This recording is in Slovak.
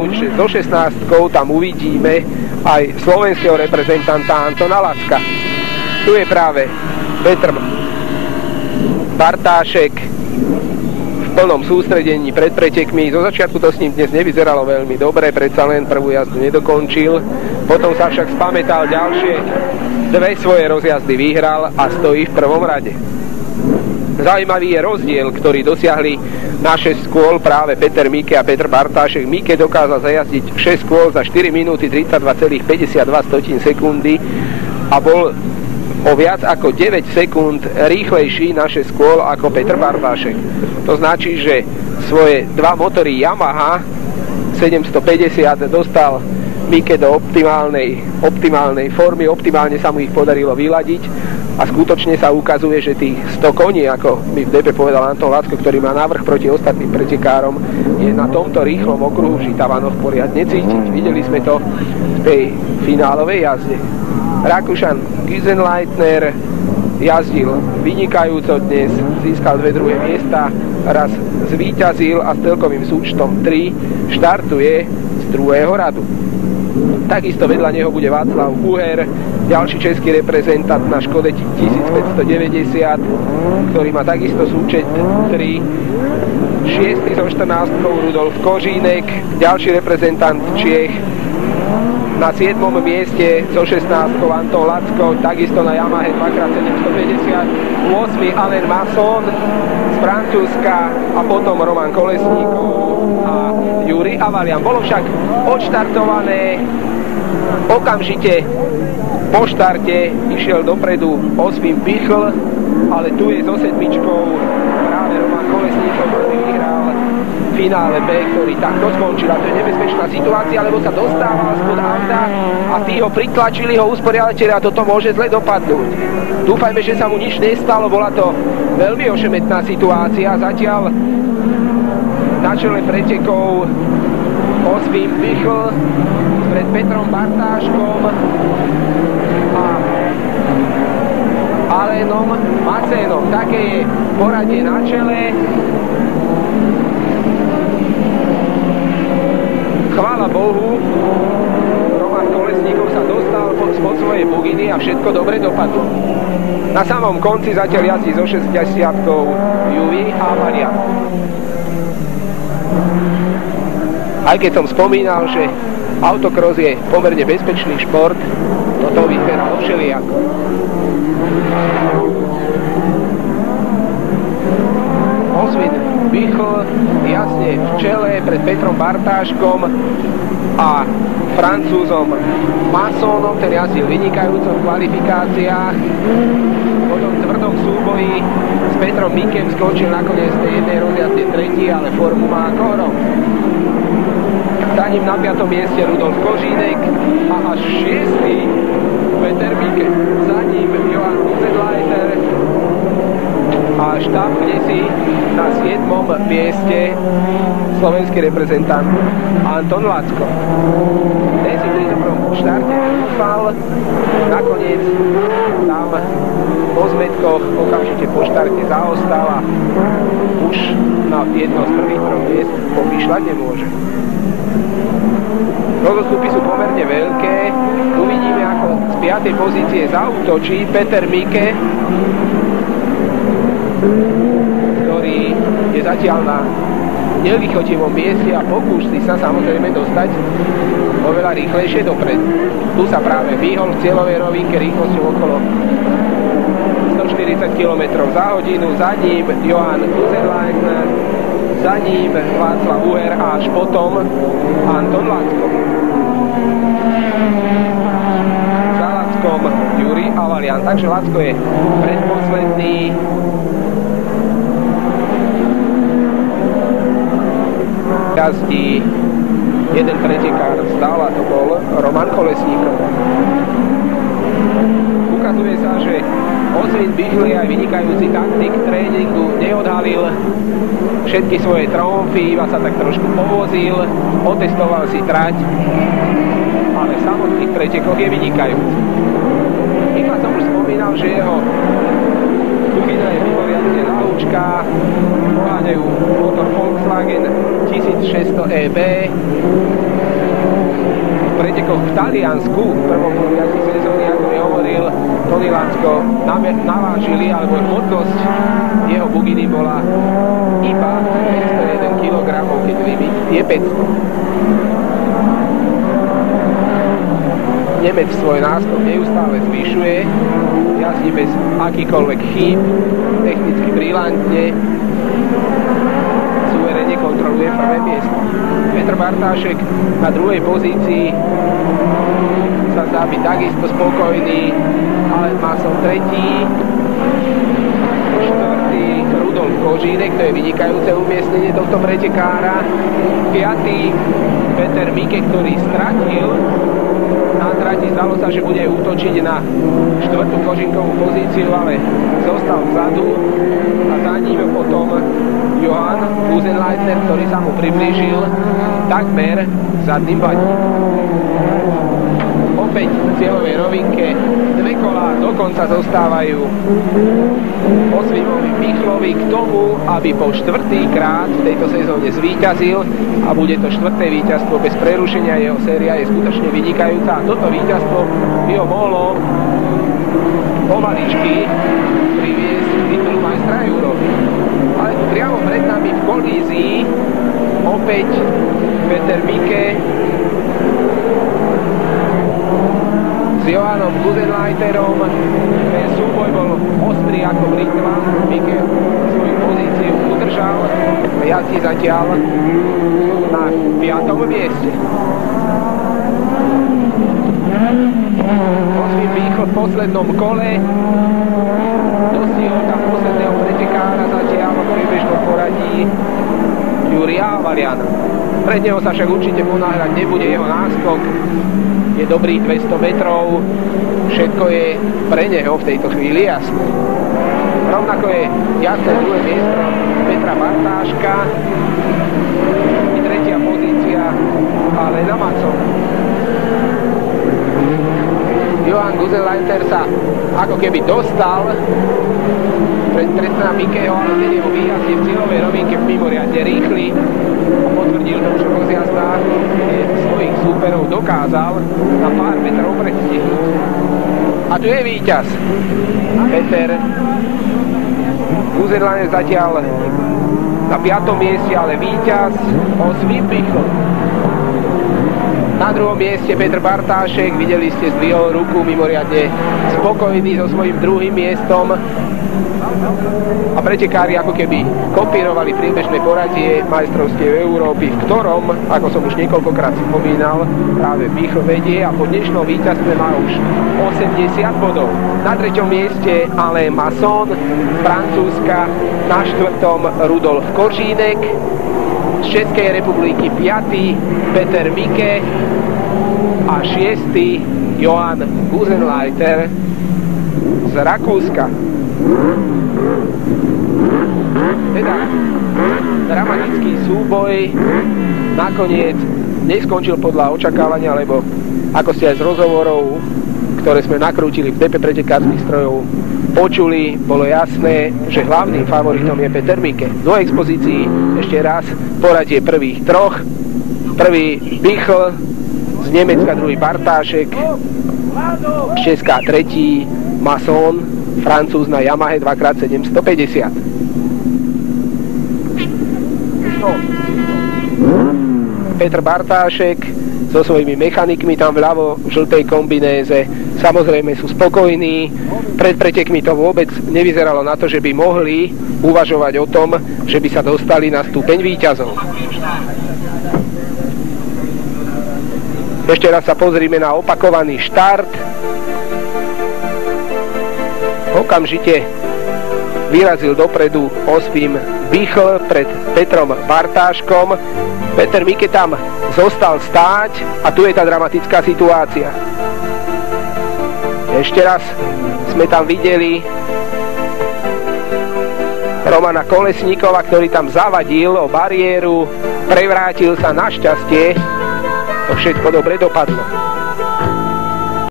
So 16 tam uvidíme aj slovenského reprezentanta Antona Lacka. Tu je práve Petr Bartášek v plnom sústredení pred pretekmi. Zo začiatku to s ním dnes nevyzeralo veľmi dobre, predsa len prvú jazdu nedokončil. Potom sa však spamätal, ďalšie dve svoje rozjazdy vyhral a stojí v prvom rade. Zaujímavý je rozdiel, ktorý dosiahli na 6 kôl práve Peter Mike a Petr Bartášek. Mike dokázal zajazdiť 6 kôl za 4 minúty 32,52 sekundy a bol o viac ako 9 sekúnd rýchlejší na 6 kôl ako Petr Bartášek. To značí, že svoje dva motory Yamaha 750 dostal Mike do optimálnej formy, optimálne sa mu ich podarilo vyladiť. A skutočne sa ukazuje, že tých 100 koní, ako mi v DP povedal Anton Lacko, ktorý má návrh proti ostatným pretekárom, je na tomto rýchlom okruhu v Žitavanoch poriadne cítiť. Videli sme to v tej finálovej jazde. Rakúšan Güsenleitner jazdil vynikajúco dnes, získal 2 druhé miesta, raz zvíťazil a s celkovým súčtom 3 štartuje z druhého radu. Takisto vedľa neho bude Václav Uher, ďalší český reprezentant na Škode 1590, ktorý má takisto súčet 3. 6. so 14. Rudolf Kožínek, ďalší reprezentant Čiech. Na 7. mieste so 16. Anton Lacko, takisto na Yamahe 2x750. 8. Alain Masson z Francúzska a potom Roman Kolesníkov a Juri Avalian. Bolo však odštartované okamžite po štarte, išiel dopredu Osvim Pichl, ale tu je so 7 práve Roman Kolesníkov, ktorý vyhral v finále B, ktorý takto skončil. A to je nebezpečná situácia, lebo sa dostával spod auta a tí ho pritlačili, ho usporiadateľi a toto môže zle dopadnúť. Dúfajme, že sa mu nič nestalo, bola to veľmi ošemetná situácia. Zatiaľ na čele pretekov Osvim Pichl pred Petrom Bartáškom a Alenom Macénom. Také je poradie na čele. Chvála Bohu, Roman Kolesníkov sa dostal spod svojej buginy a všetko dobre dopadlo. Na samom konci zatiaľ jazdí so 60-kou Juri Avalian. Aj keď som spomínal, že autocross je pomerne bezpečný šport, toto vyzeralo všelijako. Osvin Pichl jasne v čele pred Petrom Bartáškom a Francúzom Massonom, ten jazdil vynikajúco v kvalifikáciách. Po tom tvrdom súboji s Petrom Mikem skončil nakoniec v tej jednej rozjazde tretí, ale formu má ako hrom. Za ním na 5. mieste Rudolf Kožínek a až 6. Peter Mike. Za ním Johan Güsenleitner a štápne si na 7. mieste slovenský reprezentant Anton Lacko. Ten si pri dobrom štarte dúfal, nakoniec tam po zmetkoch okamžite po štarte zaostal a už na jedno z prvých 3 miest pomýšľať nemôže. Rozostupy sú pomerne veľké. Tu vidíme, ako z 5. pozície zaútočí Peter Mike, ktorý je zatiaľ na nevychotivom mieste a pokúsi sa samozrejme dostať oveľa rýchlejšie dopredu. Tu sa práve vyhol v cieľovej rovinke rýchlosťou okolo 140 km za hodinu. Za ním Johan Güsenleitner, za ním Václav Uher a až potom Anton Lacko. Za Lackom Juri Avalian. Takže Lacko je predposledný. Jazdí jeden pretekár vstal a to bol Roman Kolesníkov. Ukazuje sa, že Osvin Pichl je aj vynikajúci taktik tréningu, neodhalil všetky svoje tromfy, iba sa tak trošku povozil, otestoval si trať, ale v samotných pretekoch je vynikajúci. Iba som už spomínal, že jeho kuchyňa je mimoriadne ľahúčka, poháňajú motor Volkswagen 1600 EB, náskok v Taliansku v prvom poloviaci sezóny, ako mi hovoril Tony Lacko, navážili, alebo hmotnosť jeho buginy bola iba 501 kg, keď limit je 500. Nemec svoj náskok neustále zvyšuje, jazdí bez akýkoľvek chýb, technicky brilantne, suverene kontroluje prvé miesto. Petr Bartášek na druhej pozícii sa zdá byť takisto spokojný, ale Masson tretí, štvrtý Rudolf Kožínek, to je vynikajúce umiestnenie tohto pretekára, piatý Peter Mike, ktorý stratil na trati, zdalo sa, že bude útočiť na štvrtú Kožinkovú pozíciu, ale zostal vzadu a za ním potom Johan Gusenleitner, ktorý sa mu priblížil takmer zadným vadím. Opäť v cieľovej rovinke dve kolá dokonca zostávajú Osvimovi Michlovi k tomu, aby po štvrtýkrát v tejto sezóne zvíťazil a bude to štvrté víťazstvo bez prerušenia. Jeho séria je skutočne vynikajúca a toto víťazstvo by ho mohlo pomaličky priviesť titul majstra Európy. Ale tu priamo pred nami v kolízii opäť Peter Mike s Johanom Gusenleiterom. Ten súboj bol ostrý ako britva. Mike svoju pozíciu udržal a jazdí zatiaľ na 5. mieste. Osvim Michl v poslednom kole dostihol tam posledného pretekára zatiaľ v priebežnom poradí Jurija Havaliana. Pred neho sa však určite ponáhľať nebude, jeho náskok je dobrých 200 metrov, všetko je pre neho v tejto chvíli jasné. Rovnako je jasné druhé miesto Petra Bartáška i tretia pozícia Alena Masson. Johan Gusenleiter sa ako keby dostal pred Petra Mikeho, ale ten jeho výjazd je v cieľovej rovinke mimoriadne rýchly a potvrdil to už v rozjazdách, kde svojich súperov dokázal na pár metrov predstihnúť. A tu je víťaz Peter Gusenleiter zatiaľ na 5. mieste, ale víťaz Osvim Michl. Na druhom mieste Petr Bartášek, videli ste, zdvihol ruku, mimoriadne spokojný so svojím druhým miestom. A pretekári ako keby kopírovali priebežné poradie majstrovstiev Európy, v ktorom, ako som už niekoľkokrát spomínal, práve Michl vedie a po dnešnom víťazstve má už 80 bodov. Na 3. mieste Alain Masson, Francúzska, na 4. Rudolf Kožínek, z Českej republiky 5. Peter Mike a 6. Johan Gusenleiter z Rakúska. Teda dramatický súboj nakoniec neskončil podľa očakávania, lebo ako ste aj z rozhovorov, ktoré sme nakrútili v DP pretekárskych strojov, počuli, bolo jasné, že hlavným favoritom je Peter Mike. Do expozícii ešte raz poradie prvých troch. Prvý Michl, z Nemecka druhý Bartášek, z Česka tretí Masson, Francúz na Yamahe 2x750. Petr Bartášek so svojimi mechanikmi tam vľavo v žltej kombinéze samozrejme sú spokojní. Pred pretekmi to vôbec nevyzeralo na to, že by mohli uvažovať o tom, že by sa dostali na stupeň víťazov. Ešte raz sa pozrime na opakovaný štart. Okamžite vyrazil dopredu Osvim Michl pred Petrom Bartáškom. Peter Mike tam zostal stáť a tu je tá dramatická situácia. Ešte raz sme tam videli Romana Kolesníkova, ktorý tam zavadil o bariéru, prevrátil sa, našťastie to všetko dobre dopadlo.